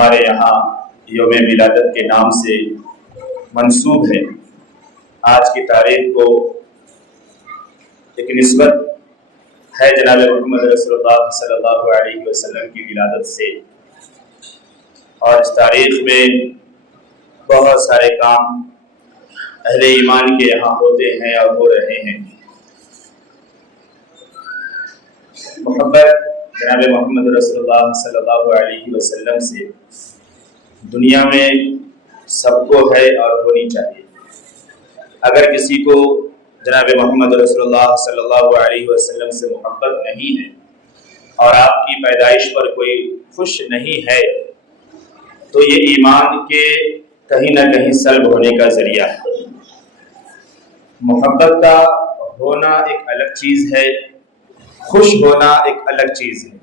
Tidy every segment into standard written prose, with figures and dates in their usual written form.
ہمارے یہاں یوم ولادت کے نام سے منسوب ہے۔ آج کی تاریخ کو ایک نسبت ہے جناب محمد رسول اللہ صلی اللہ علیہ وسلم کی ولادت سے، اور اس تاریخ میں بہت سارے کام اہل ایمان کے یہاں ہوتے ہیں اور ہو رہے ہیں۔ محبت جناب محمد رسول اللہ صلی اللہ علیہ وسلم سے دنیا میں سب کو ہے اور ہونی چاہیے۔ اگر کسی کو جناب محمد رسول اللہ صلی اللہ علیہ وسلم سے محبت نہیں ہے اور آپ کی پیدائش پر کوئی خوش نہیں ہے تو یہ ایمان کے کہیں نہ کہیں سلب ہونے کا ذریعہ ہے۔ محبت کا ہونا ایک الگ چیز ہے، خوش ہونا ایک الگ چیز ہے۔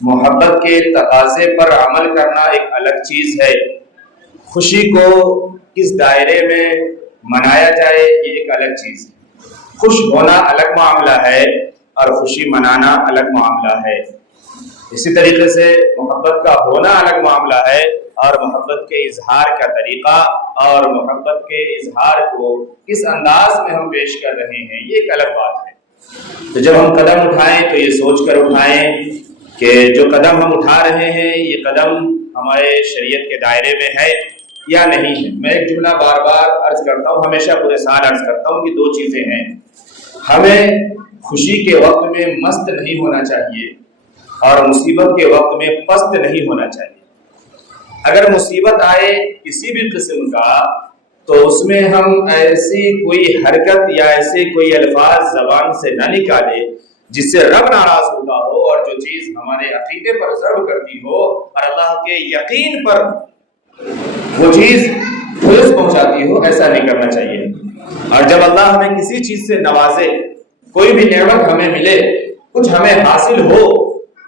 محبت کے تقاضے پر عمل کرنا ایک الگ چیز ہے۔ خوشی کو کس دائرے میں منایا جائے یہ ایک الگ چیز ہے۔ خوش ہونا الگ معاملہ ہے اور خوشی منانا الگ معاملہ ہے۔ اسی طریقے سے محبت کا ہونا الگ معاملہ ہے اور محبت کے اظہار کا طریقہ اور محبت کے اظہار کو کس انداز میں ہم پیش کر رہے ہیں یہ ایک الگ بات ہے۔ تو جب ہم قدم اٹھائیں تو یہ سوچ کر اٹھائیں کہ جو قدم ہم اٹھا رہے ہیں یہ قدم ہمارے شریعت کے دائرے میں ہے یا نہیں ہے۔ میں ایک جملہ بار بار عرض کرتا ہوں، ہمیشہ پورے سال عرض کرتا ہوں کہ دو چیزیں ہیں۔ ہمیں خوشی کے وقت میں مست نہیں ہونا چاہیے اور مصیبت کے وقت میں پست نہیں ہونا چاہیے۔ اگر مصیبت آئے کسی بھی قسم کا تو اس میں ہم ایسی کوئی حرکت یا ایسے کوئی الفاظ زبان سے نہ نکالے جس سے رب ناراض ہوتا ہو اور جو چیز ہمارے عقیدے پر ضرب کرتی ہو اور اللہ کے یقین پر وہ چیز ٹھیس پہنچاتی ہو، ایسا نہیں کرنا چاہیے۔ اور جب اللہ ہمیں کسی چیز سے نوازے، کوئی بھی نعمت ہمیں ملے، کچھ ہمیں حاصل ہو،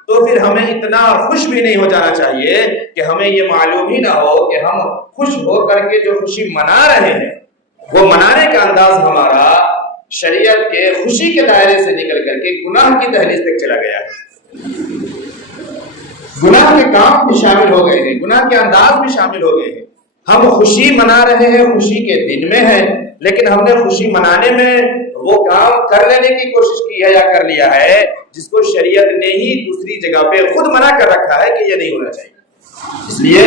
تو پھر ہمیں اتنا خوش بھی نہیں ہو جانا چاہیے کہ ہمیں یہ معلوم ہی نہ ہو کہ ہم خوش ہو کر کے جو خوشی منا رہے ہیں وہ منانے کا انداز ہمارا شریعت کے خوشی کے دائرے سے نکل کر کے گناہ کی دہلیز تک چلا گیا ہے۔ گناہ کے کام بھی شامل ہو گئے ہیں، گناہ کے انداز بھی شامل ہو گئے ہیں۔ ہم خوشی منا رہے ہیں، خوشی کے دن میں ہیں، لیکن ہم نے خوشی منانے میں وہ کام کر لینے کی کوشش کی ہے یا کر لیا ہے جس کو شریعت نے ہی دوسری جگہ پہ خود منع کر رکھا ہے کہ یہ نہیں ہونا چاہیے۔ اس لیے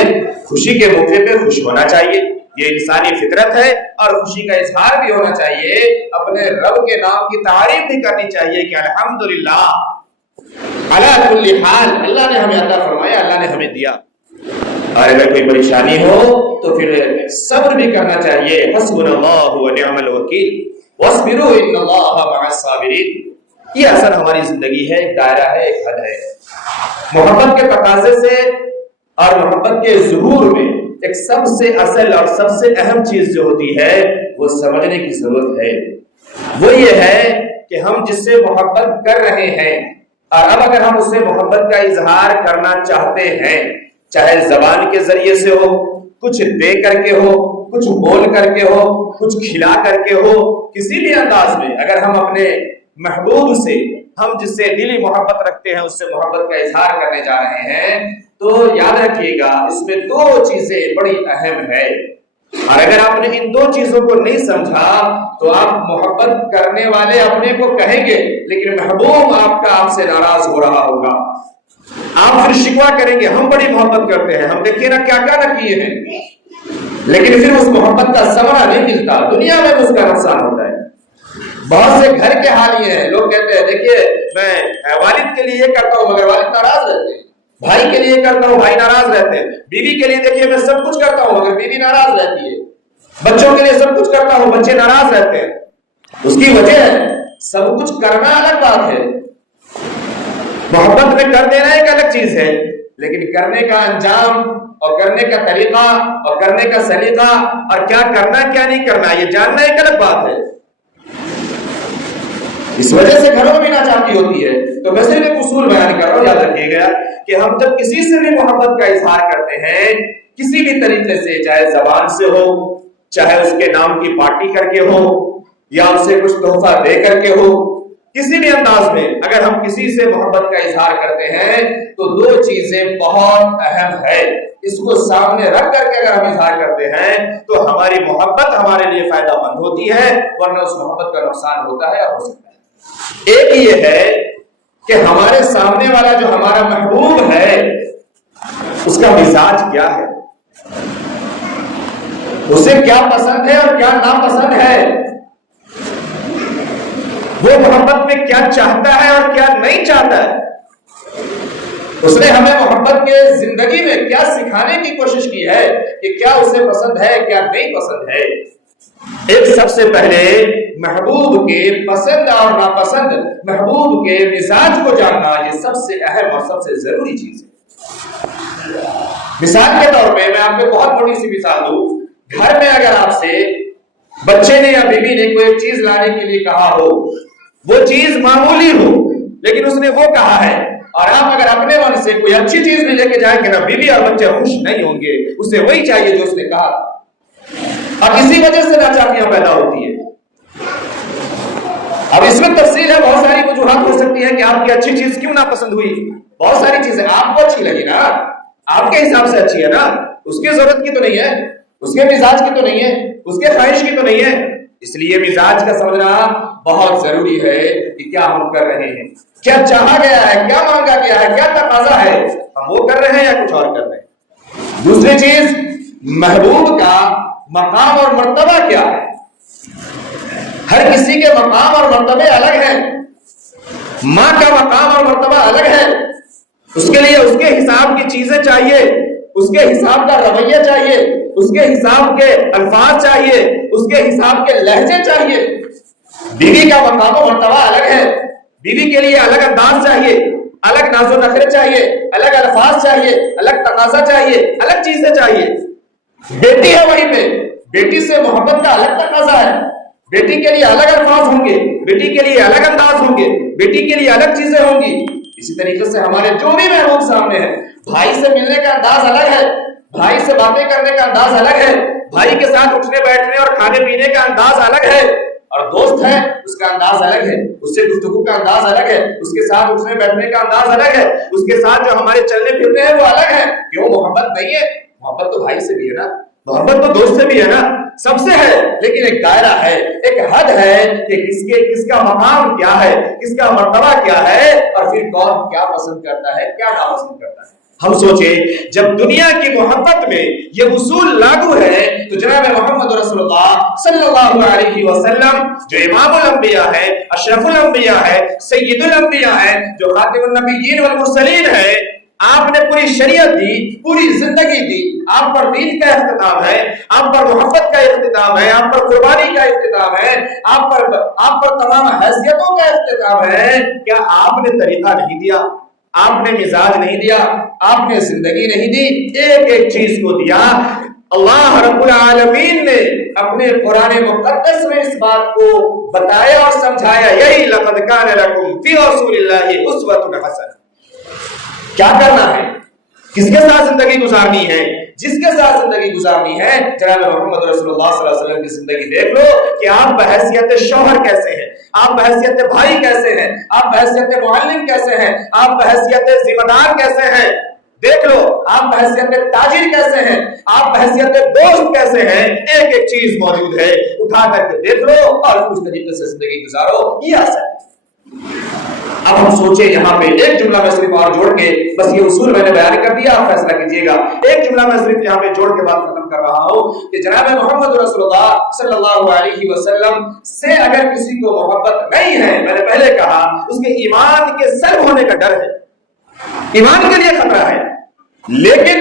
خوشی کے موقع پہ خوش ہونا چاہیے، یہ انسانی فطرت ہے، اور خوشی کا اظہار بھی ہونا چاہیے، اپنے رب کے نام کی تعریف بھی کرنی چاہیے کہ الحمدللہ علی کل حال، اللہ نے ہمیں عطا فرمایا، اللہ نے ہمیں دیا۔ اور اگر کوئی پریشانی ہو تو پھر صبر بھی کرنا چاہیے، حسبنا اللہ ونعم الوکیل واصبروا ان اللہ مع الصابرین۔ یہ اصل ہماری زندگی ہے، ایک دائرہ ہے، ایک حد ہے۔ محبت کے تقاضے سے اور محبت کے ظہور میں ایک سب سے اصل اور سب سے اہم چیز جو ہوتی ہے وہ سمجھنے کی ضرورت ہے۔ وہ یہ ہے کہ ہم جس سے محبت کر رہے ہیں اور اب اگر ہم اس سے محبت کا اظہار کرنا چاہتے ہیں، چاہے زبان کے ذریعے سے ہو، کچھ دے کر کے ہو، کچھ بول کر کے ہو، کچھ کھلا کر کے ہو، کسی بھی انداز میں اگر ہم اپنے محبوب سے، ہم جس سے دلی محبت رکھتے ہیں اس سے محبت کا اظہار کرنے جا رہے ہیں تو یاد رکھیے گا اس میں دو چیزیں بڑی اہم ہے، اور اگر آپ نے ان دو چیزوں کو نہیں سمجھا تو آپ محبت کرنے والے اپنے کو کہیں گے لیکن محبوب آپ کا آپ سے ناراض ہو رہا ہوگا۔ آپ پھر شکوہ کریں گے ہم بڑی محبت کرتے ہیں، ہم دیکھیے نا کیا کیا نہ کیے ہیں، لیکن پھر اس محبت کا ثمرہ نہیں ملتا، دنیا میں اس کا نقصان ہوتا ہے۔ بہت سے گھر کے حال یہ ہیں، لوگ کہتے ہیں دیکھیے میں والد کے لیے یہ کرتا ہوں مگر والد ناراض رہتے ہیں، بھائی کے لیے کرتا ہوں بھائی ناراض رہتے ہیں، بیوی کے لیے دیکھیے میں سب کچھ کرتا ہوں مگر بیوی ناراض رہتی ہے، بچوں کے لیے سب کچھ کرتا ہوں بچے ناراض رہتے ہیں۔ اس کی وجہ ہے سب کچھ کرنا الگ بات ہے، محبت میں کر دینا ایک الگ چیز ہے، لیکن کرنے کا انجام اور کرنے کا طریقہ اور کرنے کا سلیقہ اور کیا کرنا کیا نہیں کرنا یہ جاننا ایک الگ بات ہے۔ اس وجہ سے گھروں میں بھی ناچاہتی ہوتی ہے۔ تو میں صرف ایک اصول بیان کر رہا ہوں، یاد رکھیے گا کہ ہم جب کسی سے بھی محبت کا اظہار کرتے ہیں کسی بھی طریقے سے، چاہے زبان سے ہو، چاہے اس کے نام کی پارٹی کر کے ہو، یا اسے کچھ تحفہ دے کر کے ہو، کسی بھی انداز میں اگر ہم کسی سے محبت کا اظہار کرتے ہیں تو دو چیزیں بہت اہم ہے، اس کو سامنے رکھ کر کے اگر ہم اظہار کرتے ہیں تو ہماری محبت ہمارے لیے فائدہ مند ہوتی ہے، ورنہ اس محبت کا نقصان ہوتا ہے اور ہو سکتا ہے۔ ایک یہ ہے کہ ہمارے سامنے والا جو ہمارا محبوب ہے اس کا مزاج کیا ہے، اسے کیا پسند ہے اور کیا ناپسند ہے، وہ محبت میں کیا چاہتا ہے اور کیا نہیں چاہتا ہے، اس نے ہمیں محبت کے زندگی میں کیا سکھانے کی کوشش کی ہے کہ کیا اسے پسند ہے کیا نہیں پسند ہے۔ ایک سب سے پہلے محبوب کے پسند اور ناپسند، محبوب کے مزاج کو جاننا یہ سب سے اہم اور سب سے ضروری چیز ہے۔ مثال کے طور پہ میں آپ کو بہت بڑی سی مثال دوں، گھر میں اگر آپ سے بچے نے یا بیوی نے کوئی ایک چیز لانے کے لیے کہا ہو، وہ چیز معمولی ہو لیکن اس نے وہ کہا ہے، اور آپ اگر اپنے من سے کوئی اچھی چیز بھی لے کے جائیں گے نا، بیوی اور بچے خوش نہیں ہوں گے، اسے وہی چاہیے جو اس نے کہا، اور اسی وجہ سے ناچاکیاں پیدا ہوتی ہیں۔ اب اس میں تفصیل ہے، بہت ساری وجوہات ہو سکتی ہے کہ آپ کی اچھی چیز کیوں ناپسند ہوئی، بہت ساری چیزیں آپ کو اچھی لگی نا، آپ کے حساب سے اچھی ہے نا، اس کی ضرورت کی تو نہیں ہے، اس کے مزاج کی تو نہیں ہے، اس کے خواہش کی تو نہیں ہے، اس لیے مزاج کا سمجھنا بہت ضروری ہے کہ کیا ہم کر رہے ہیں، کیا چاہا گیا ہے، کیا مانگا گیا ہے، کیا تقاضا ہے، ہم وہ کر رہے ہیں یا کچھ اور کر رہے ہیں۔ دوسری چیز، محبوب کا مقام اور مرتبہ کیا ہے۔ ہر کسی کے مقام اور مرتبے الگ ہیں، ماں کا مقام اور مرتبہ الگ ہے، اس کے لیے اس کے حساب کی چیزیں چاہیے، اس کے حساب کا رویہ چاہیے، اس کے حساب کے الفاظ چاہیے، اس کے حساب کے لہجے چاہیے۔ بیوی کا مقام و مرتبہ الگ ہے، بیوی کے لیے الگ انداز چاہیے، الگ ناز و نخرے چاہیے، الگ الفاظ چاہیے، الگ تقاضا چاہیے، الگ چیزیں چاہیے۔ بیٹی ہے وہیں پہ، بیٹی سے محبت کا الگ تقاضا ہے، بیٹی کے لیے الگ الفاظ ہوں گے، بیٹی کے لیے الگ انداز ہوں گے، بیٹی کے لیے الگ چیزیں ہوں گی۔ اسی طریقے سے ہمارے جو بھی محبوب سامنے ہیں، بھائی سے ملنے کا انداز الگ ہے، بھائی سے باتیں کرنے کا انداز الگ ہے، بھائی کے ساتھ اٹھنے بیٹھنے اور کھانے پینے کا انداز الگ ہے، اور دوست ہے اس کا انداز الگ ہے، اس سے گفتگو کا انداز الگ ہے، اس کے ساتھ اٹھنے بیٹھنے کا انداز الگ ہے، اس کے ساتھ جو ہمارے چلنے پھرنے ہیں وہ الگ ہے۔ کیوں؟ محبت نہیں ہے؟ محبت تو بھائی سے بھی ہے نا، محبت تو دوست سے بھی ہے نا، سب سے ہے، لیکن ایک دائرہ ہے، ایک حد ہے کہ کس کا مقام کیا ہے، کس کا مرتبہ کیا ہے، اور پھر کون کیا پسند کرتا ہے کیا ناپسند کرتا ہے۔ ہم سوچیں جب دنیا کی محبت میں یہ اصول لاگو ہے تو جناب محمد رسول اللہ صلی اللہ علیہ وسلم جو امام الانبیاء ہے، اشرف الانبیاء ہے، سید الانبیاء ہے، جو خاتم النبیین والمرسلین ہے، آپ نے پوری شریعت دی، پوری زندگی دی، آپ پر دین کا اختتام ہے، آپ پر محبت کا اختتام ہے، آپ پر قربانی کا اختتام ہے، آپ پر تمام حیثیتوں کا اختتام ہے۔ کیا آپ نے طریقہ نہیں دیا؟ آپ نے مزاج نہیں دیا؟ آپ نے زندگی نہیں دی؟ ایک ایک چیز کو دیا۔ اللہ رب العالمین نے اپنے قرآن مقدس میں اس بات کو بتایا اور سمجھایا، یہی لقد کان لکم فی رسول اللہ اسوۃ حسنہ۔ کیا کرنا ہے، کس کے ساتھ زندگی گزارنی ہے، جس کے ساتھ زندگی گزارنی ہے، جناب محمد رسول اللہ صلی اللہ علیہ وسلم کی زندگی دیکھ لو کہ آپ بحیثیت شوہر کیسے ہیں، آپ بحیثیت بھائی کیسے ہیں، آپ بحیثیت معلم کیسے ہیں، آپ بحیثیت ذمہ دار کیسے ہیں، دیکھ لو آپ بحیثیت تاجر کیسے ہیں، آپ بحیثیت دوست کیسے ہیں، ایک ایک چیز موجود ہے، اٹھا کر کے دیکھ لو اور اس طریقے سے زندگی گزارو، یہ آسان ہے۔ اب ہم سوچیں یہاں پہ ایک جملہ میں صرف اور جوڑ کے، بس یہ اصول میں نے بیان کر دیا، آپ فیصلہ کیجئے گا، ایک جملہ میں صرف یہاں پہ جوڑ کے بات ختم کر رہا ہوں کہ جناب محمد رسول اللہ صلی اللہ علیہ وسلم سے اگر کسی کو محبت نہیں ہے، میں نے پہلے کہا اس کے ایمان کے سلب ہونے کا ڈر ہے، ایمان کے لیے خطرہ ہے، لیکن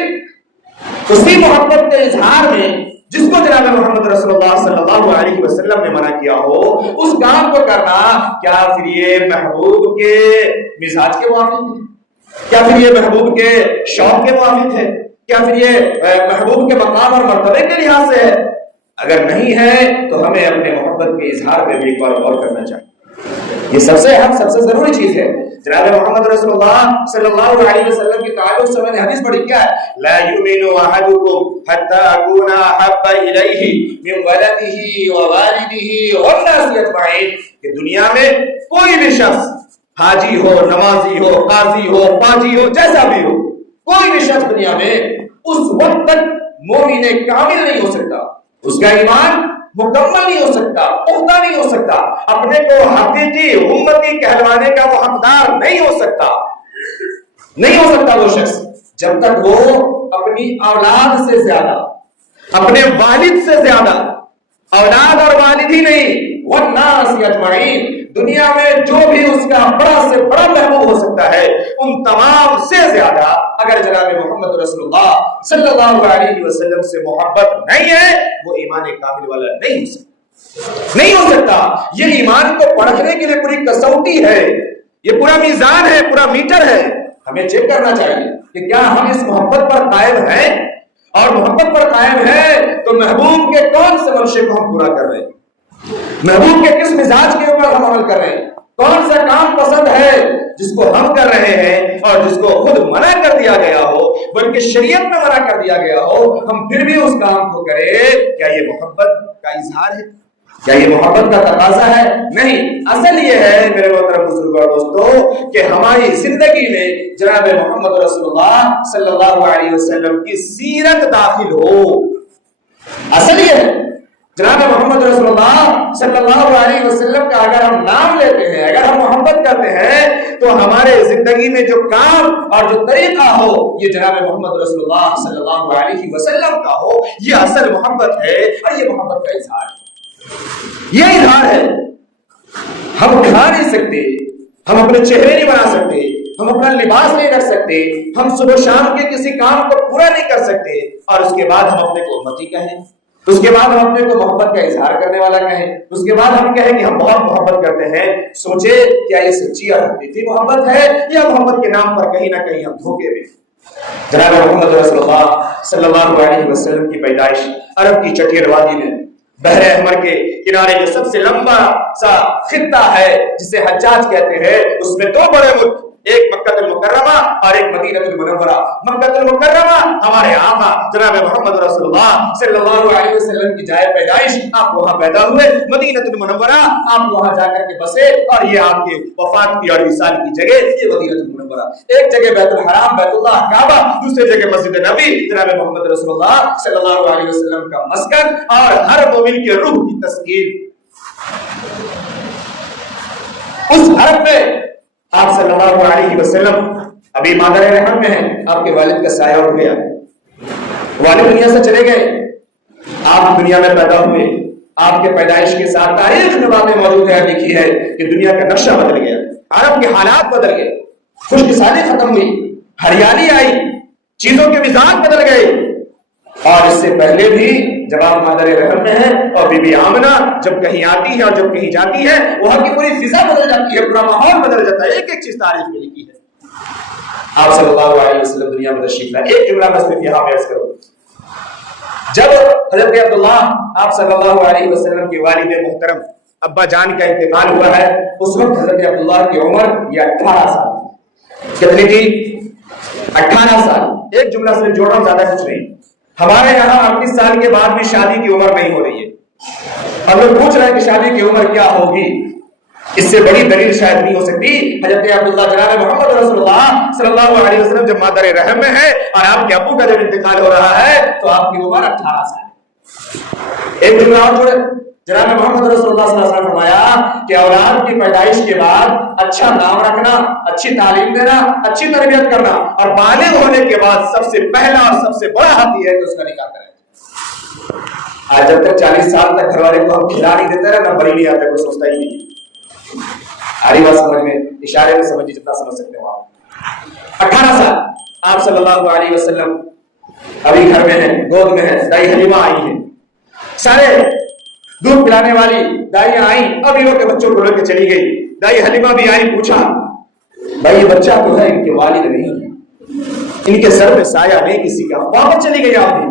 اسی محبت کے اظہار میں جس کو جناب محمد رسول اللہ صلی اللہ علیہ وسلم نے منع کیا ہو، اس کام کو کرنا، کیا پھر یہ محبوب کے مزاج کے موافق ہے؟ کیا پھر یہ محبوب کے شوق کے موافق ہے؟ کیا پھر یہ محبوب کے مقام اور مرتبے کے لحاظ سے ہے؟ اگر نہیں ہے تو ہمیں اپنے محبت کے اظہار پہ بھی ایک بار غور کرنا چاہیے۔ یہ سب سے اہم، سب سے ضروری چیز ہے۔ جناب محمد رسول اللہ صلی اللہ علیہ وسلم کی تعلق سے میں نے حدیث پڑھی، کیا ہے؟ لا یؤمن احدکم حتی اکون احب الیہ من ولدہ ووالدہ والناس اجمعین۔ کہ دنیا میں کوئی بھی شخص حاجی ہو، نمازی ہو، قاضی ہو، پاجی ہو، جیسا بھی ہو، کوئی بھی شخص دنیا میں اس وقت تک مومن کامل نہیں ہو سکتا، اس کا ایمان مکمل نہیں ہو سکتا، پختہ نہیں ہو سکتا، اپنے کو حقیقی امتی کہلوانے کا وہ حقدار نہیں ہو سکتا، نہیں ہو سکتا وہ شخص جب تک وہ اپنی اولاد سے زیادہ، اپنے والد سے زیادہ، اولاد اور والد ہی نہیں والناس اجمعین، دنیا میں جو بھی اس کا بڑا سے بڑا محبوب ہو سکتا ہے ان تمام سے زیادہ اگر جناب محمد رسول اللہ صلی اللہ علیہ وسلم سے محبت نہیں ہے وہ ایمان کامل والا نہیں ہو سکتا، نہیں ہو سکتا۔ یہ ایمان کو پرکھنے کے لیے پوری کسوٹی ہے، یہ پورا میزان ہے، پورا میٹر ہے، ہمیں چیک کرنا چاہیے کہ کیا ہم اس محبت پر قائم ہیں، اور محبت پر قائم ہے تو محبوب کے کون سے منشے کو ہم پورا کر رہے ہیں، محبوب کے کس مزاج کے اوپر ہم عمل کر رہے ہیں، کون سا کام پسند ہے جس کو ہم کر رہے ہیں اور جس کو خود منع کر دیا گیا ہو بلکہ شریعت میں منع کر دیا گیا ہو ہم پھر بھی اس کام کو کریں، کیا یہ محبت کا اظہار ہے، کیا یہ محبت کا تقاضا ہے؟ نہیں، اصل یہ ہے میرے محترم بزرگوں اور دوستو کہ ہماری زندگی میں جناب محمد رسول اللہ صلی اللہ علیہ وسلم کی سیرت داخل ہو، اصل یہ ہے جناب محمد رسول اللہ صلی اللہ علیہ وسلم کا اگر ہم نام لیتے ہیں، اگر ہم محبت کرتے ہیں تو ہمارے زندگی میں جو کام اور جو طریقہ ہو یہ جناب محمد رسول اللہ صلی اللہ علیہ وسلم کا ہو، یہ اصل محبت ہے اور یہ محبت کا اظہار ہے، یہ اظہار ہے۔ ہم کھا نہیں سکتے، ہم اپنے چہرے نہیں بنا سکتے، ہم اپنا لباس نہیں رکھ سکتے، ہم صبح شام کے کسی کام کو پورا نہیں کر سکتے اور اس کے بعد ہم اپنے کو امتی کہیں، اس کے بعد ہم اپنے کو محبت کا اظہار کرنے والا کہیں، اس کے بعد ہم کہیں کہ ہم بہت محبت کرتے ہیں۔ سوچے کیا یہ سچی اور حقیقی محبت ہے یا محبت کے نام پر کہیں نہ کہیں ہم دھوکے میں؟ جناب محمد رسول اللہ صلی اللہ علیہ وسلم کی پیدائش عرب کی چٹیر وادی میں بحر احمر کے کنارے جو سب سے لمبا سا خطہ ہے جسے حجاج کہتے ہیں، اس میں دو بڑے ملک، ایک مکہ المکرمہ اور ایک مدینہ المنورہ۔ مکہ المکرمہ ہمارے آقا جناب محمد رسول اللہ صلی اللہ علیہ وسلم کی جائے پیدائش، آپ وہاں پیدا ہوئے۔ مدینہ المنورہ آپ وہاں جا کر کے بسے اور یہ آپ کے وفات کی اور وصال کی جگہ یہ مدینہ المنورہ، ایک جگہ بیت الحرام بیت اللہ کعبہ، دوسری جگہ مسجد نبی جناب محمد رسول اللہ صلی اللہ علیہ وسلم کا مسکن اور ہر مومن کے روح کی تسکین۔ اس حرم میں آپ صلی اللہ علیہ وسلم ابھی مادر رحم میں ہیں، آپ کے والد کا سایہ اٹھ گیا، والد دنیا سے چلے گئے، آپ دنیا میں پیدا ہوئے، آپ کے پیدائش کے ساتھ تاریخ میں باتیں موجود ہے، لکھی ہے کہ دنیا کا نقشہ بدل گیا، عرب کے حالات بدل گئے، خشک سالی ختم ہوئی، ہریالی آئی، چیزوں کے مزاج بدل گئے۔ اور اس سے پہلے بھی جب آپ مادر رحم میں ہیں اور بی بی آمنہ جب کہیں آتی ہے اور جب کہیں جاتی ہے وہاں کی پوری فضا بدل جاتی ہے، پورا ماحول بدل جاتا ہے، ایک ایک چیز تاریخ میں لکھی ہے۔ آپ صلی اللہ علیہ وسلم دنیا میں تشریف لائے، ایک جملہ بس میں یہاں عرض کروں، جب حضرت عبداللہ آپ صلی اللہ علیہ وسلم کے والد محترم ابا جان کا انتقال ہوا ہے، اس وقت حضرت عبداللہ کی عمر یہ 18 سال، کتنی تھی؟ 18 سال۔ ایک جملہ صرف جوڑ رہا ہوں، زیادہ کچھ نہیں۔ ہمارے یہاں 28 سال کے بعد بھی شادی کی عمر نہیں ہو رہی ہے، اور لوگ پوچھ رہے ہیں کہ شادی کی عمر کیا ہوگی، اس سے بڑی دلیل شاید نہیں ہو سکتی۔ حضرت عبداللہ جناب محمد رسول اللہ صلی اللہ علیہ وسلم جب مادر رحم میں ہے اور آپ کے ابو کا جب انتقال ہو رہا ہے تو آپ کی عمر 18 سال ہے۔ ایک جملہ اور جوڑے، جناب محمد رسول اللہ صلی اللہ علیہ وسلم فرمایا کہ اولاد کی پیدائش کے بعد اچھا نام رکھنا، اچھی تعلیم دینا، اچھی تربیت کرنا، اور بالغ ہونے کے بعد سب سے پہلا اور سب سے بڑا حق یہ ہے کہ اس کا نکاح کریں۔ آج جب تک 40 سال تک گھر والے کو ہم کھلا نہیں دیتے رہے، نمبر ہی نہیں آتا، کوئی سوچتا ہی نہیں۔ آری بات سمجھ میں، اشارے میں سمجھیے جتنا سمجھ سکتے ہو آپ۔ 18 سال آپ صلی اللہ علیہ وسلم ابھی گھر میں ہیں، گود میں ہیں، دائی حلیمہ آئی ہیں، سارے دودھ پلانے والی دائیاں آئیں، ابھی وہ کے بچوں کو لے کے چلی گئی۔ دائی حلیمہ بھی آئی، پوچھا بھائی یہ بچہ تو ہے، ان کے والد نہیں، ان کے سر پہ سایہ نہیں کسی کا، واپس چلی گئی، آپ نے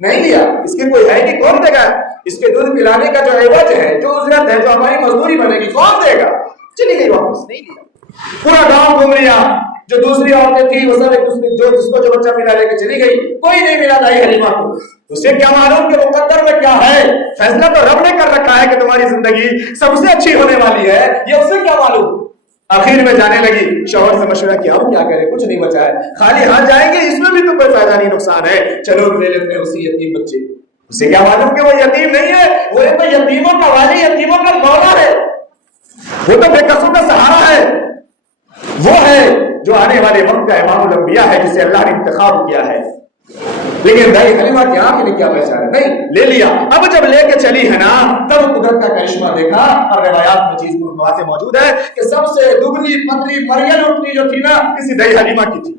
نہیں لیا، اس کے کوئی ہے کہ کون دے گا؟ اس کے دودھ پلانے کا جو عوض ہے، جو اجرت ہے، جو ہماری مزدوری بنے گی، کون دے گا؟ چلی گئی واپس، نہیں لیا۔ پورا گاؤں گھوم لیا، جو دوسری عورتیں تھی وہ سب ایک دوسرے جس کو جو بچہ ملا لے کے چلی گئی، کوئی نہیں ملا دائی حلیمہ کو۔ اسے کیا معلوم کہ مقدر میں کیا ہے؟ فیصلہ تو رب نے کر رکھا ہے کہ تمہاری زندگی سب سے اچھی ہونے والی ہے، یہ اسے کیا معلوم؟ آخر میں جانے لگی، شوہر سے مشورہ کیا، ہم کیا کریں، کچھ نہیں بچا ہے، خالی ہاتھ جائیں گے، اس میں بھی تو کوئی فائدہ نہیں، نقصان ہے، چلو لے لیتے ہیں اسی یتیم بچے کو۔ اسے کیا معلوم کہ وہ یتیم نہیں ہے، وہ ایک تو یتیموں کا والی، یتیموں کا مولا ہے، وہ تو بے قصوں کا سہارا ہے، وہ ہے جو آنے والے وقت کا امام الانبیاء ہے، جسے اللہ نے انتخاب کیا ہے۔ لیکن دائی حلیمہ کی آنکھ نے کیا پہچانا؟ نہیں، لے لیا۔ اب جب لے کے چلی ہے نا، تب قدرت کا کرشمہ دیکھا، اور روایات میں چیز واضح موجود ہے کہ سب سے دبلی پتلی مریم اٹھنی جو تھی نا، کسی دائی حلیمہ کی تھی،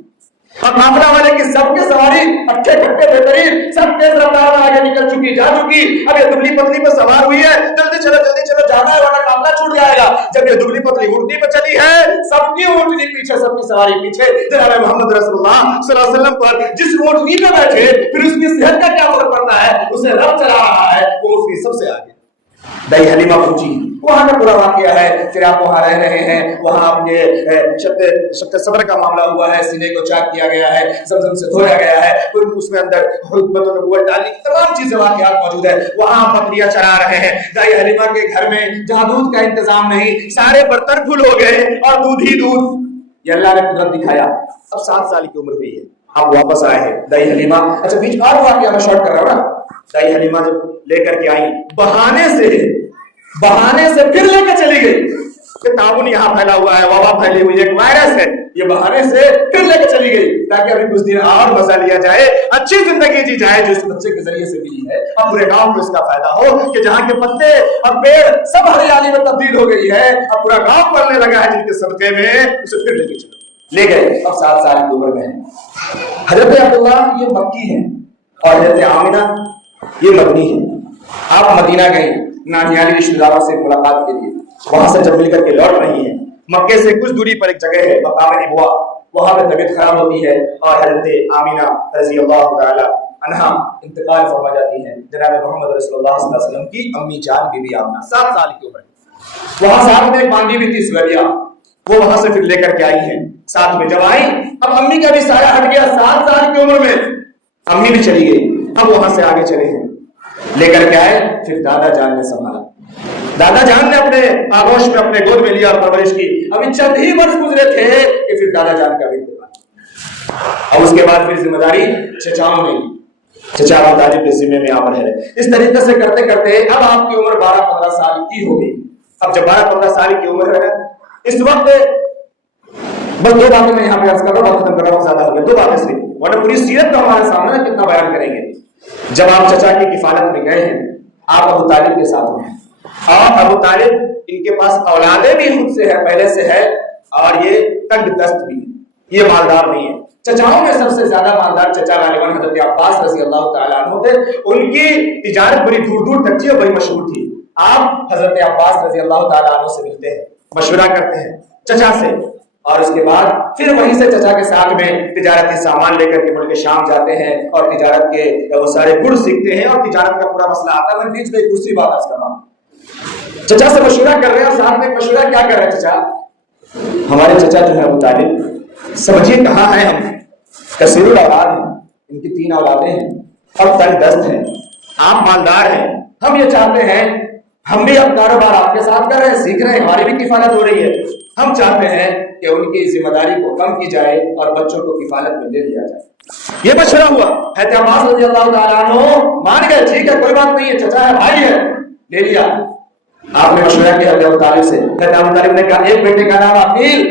اور قافلہ والے کی سب کے سواری اٹھے کھٹے بہترین، سب تیز رفتار میں آگے نکل چکی، جا چکی، اب یہ دبلی پتلی پہ سوار ہوئی ہے، جلدی چلو جانا ہے ورنہ قافلہ چھوٹ جائے گا۔ جب یہ دبلی پتلی اونٹنی پہ چلی ہے، سب کی اونٹنی پیچھے، سب کی سواری پیچھے، جناب محمد رسول اللہ صلی اللہ علیہ وسلم پر جس اونٹنی پہ بیٹھے، پھر اس کی صحت کا کیا فرق پڑتا ہے، اسے رب چلا رہا ہے، وہ اس کی سب سے آگے۔ دائی حلیمہ پوچھی، وہاں کا پورا واقعہ ہے، پھر آپ وہاں رہ رہے ہیں، وہاں آپ کے شق صبر کا معاملہ ہوا ہے، سینے کو چاک کیا گیا ہے، زمزم سے دھویا گیا ہے، پھر اس میں اندر حکمت و نبوت ڈالی، تمام چیزیں واقعات موجود ہے، وہاں بکریاں چرا رہے ہیں، دائی حلیمہ کے گھر میں جہاں دودھ کا انتظام نہیں، سارے برتن کھل ہو گئے اور دودھ ہی دودھ، یہ اللہ نے قدرت دکھایا۔ اب 7 سال کی عمر ہوئی ہے، آپ واپس آئے ہیں دائی حلیمہ۔ اچھا بیچ اور واقعہ میں شارٹ کر رہا ہوں نا، دائی حلیمہ جب لے کر کے آئی، بہانے سے پھر لے کے چلی گئی کہ تعاون یہاں پھیلا ہوا ہے، وبا پھیلی ہوئی ہے، ایک وائرس ہے، یہ بہانے سے پھر لے کے چلی گئی تاکہ ابھی کچھ دن اور مزہ لیا جائے، اچھی زندگی جی جائے جو اس بچے کے ذریعے سے ملی ہے، اب پورے گاؤں کو اس کا فائدہ ہو کہ جہاں کے پتے اور پیڑ سب ہریالی میں تبدیل ہو گئی ہے، اب پورا گاؤں پڑنے لگا ہے جن کے صدقے میں، اسے پھر لے کے چلو، لے گئے۔ اب 7 سال کی عمر میں حضرت عبداللہ یہ مکی ہے اور حضرت آمنہ یہ مدنی ہے۔ آپ مدینہ گئی نانیالی رشتہ داروں سے ملاقات کے لیے، وہاں سے جب مل کر کے لوٹ رہی ہیں، مکے سے کچھ دوری پر ایک جگہ ہے مقام ابوا، وہاں پہ طبیعت خراب ہوتی ہے اور حضرت آمینہ رضی اللہ تعالی عنہا انتقال فرما جاتی ہے۔ جناب محمد رسول اللہ صلی اللہ علیہ وسلم کی امی جان بی بی آمنہ 7 سال کی عمر ہے، وہاں ساتھ میں ایک باندھی بھی تھی سویبیہ، وہ وہاں سے پھر لے کر کے آئی ہیں ساتھ میں۔ جب آئی اب امی کا بھی سایہ ہٹ گیا، 7 سال کی عمر میں امی بھی چلی گئی، اب وہاں سے آگے چلے ہیں، لے کر کے آئے، پھر دادا جان نے سنبھالا، دادا جان نے اپنے آغوش میں اپنے گود میں لیا اور پرورش کی۔ ابھی چند ہی برس گزرے تھے کہ پھر دادا جان کا بھی انتقال، اور اس کے بعد پھر ذمہ داری چچاؤں نے، چچا ابو طالب کے ذمہ میں آپ رہے۔ اس طریقے سے کرتے کرتے اب آپ کی عمر 12-15 سال کی ہو گئی۔ اب جب 12-15 سال کی عمر ہے، اس وقت بس 2 باتیں میں یہاں پہ عرض کر رہا ہوں، بات ختم کر رہا ہوں، زیادہ ہو گیا، 2 باتیں صرف، ورنہ پوری سیرت کا ہمارے سامنے کتنا بیان کریں گے۔ جب آپ چچا کی کفالت میں گئے ہیں، آپ ابو طالب کے ساتھ ہیں، اور ابو طالب ان کے پاس اولادیں بھی خود سے ہے، پہلے سے ہے، اور یہ تنگ دست بھی ہے، یہ مالدار نہیں ہے۔ چچاؤں میں سب سے زیادہ مالدار چچا غالباً حضرت عباس رضی اللہ تعالیٰ عنہ تھے، ان کی تجارت بڑی دور دور تک تھی اور بڑی مشہور تھی۔ آپ حضرت عباس رضی اللہ تعالیٰ عنہ سے ملتے ہیں، مشورہ کرتے ہیں چچا سے، اور اس کے بعد پھر وہیں سے چچا کے ساتھ میں تجارتی سامان لے کر کے ملک شام جاتے ہیں اور تجارت کے وہ سارے گڑ سیکھتے ہیں، اور تجارت کا پورا مسئلہ آتا ہے۔ میں بیچ میں ایک دوسری بات کر رہا ہوں، چچا سے مشورہ کر رہے ہیں اور ساتھ میں مشورہ کیا کر رہے ہیں چچا؟ ہمارے چچا جو ہے ابو طالب، سمجھیے کہاں ہیں ہم، کثیر الاولاد ہیں، ان کی 3 اولادیں ہیں اور تنگ دست ہیں، آپ مالدار ہیں، ہم یہ چاہتے ہیں ہم بھی اب کاروبار آپ کے ساتھ کر رہے ہیں، سیکھ رہے ہیں، ہماری بھی کفالت ہو رہی ہے، ہم چاہتے ہیں کہ ان کی ذمہ داری کو کم کی جائے اور بچوں کو کفالت میں دے دیا جائے۔ یہ مشورہ ہوا، حضرت عباس رضی اللہ تعالیٰ عنہ مان گئے، ٹھیک ہے کوئی بات نہیں ہے، چچا ہے، بھائی ہے، لے لیا۔ آپ نے مشورہ کیا حضرت ابو طالب سے، حضرت ابو طالب نے کہا ایک بیٹے کا نام عقیل،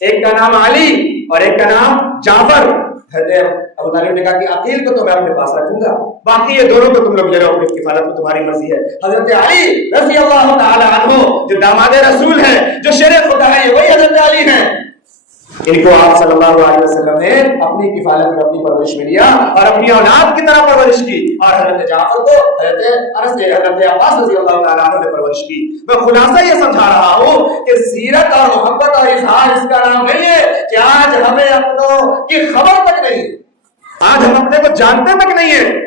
ایک کا نام علی اور ایک کا نام جعفر۔ حضرت ابو طالب نے کہا کہ عقیل کو تو میں اپنے پاس رکھوں گا، باقی یہ دونوں کو تم لوگ لے لو، اپنی کفالت میں تمہاری مرضی ہے۔ حضرت علی رضی اللہ تعالی عنہ جو داماد رسول ہیں، جو شیر خدا ہے، یہ وہی حضرت علی ہیں، ان کو آپ صلی اللہ علیہ وسلم نے اپنی کفالت میں اپنی پرورش میں لیا اور اپنی اولاد کی طرح پرورش کی، اور حضرت جعفر کو حضرت عباس رضی اللہ تعالیٰ عنہ نے پرورش کی۔ میں خلاصہ یہ سمجھا رہا ہوں کہ سیرت اور محبت اور اظہار اس کا نام نہیں ہے کہ آج ہمیں اپنوں کی خبر تک نہیں، آج ہم اپنے کو جانتے تک نہیں ہے۔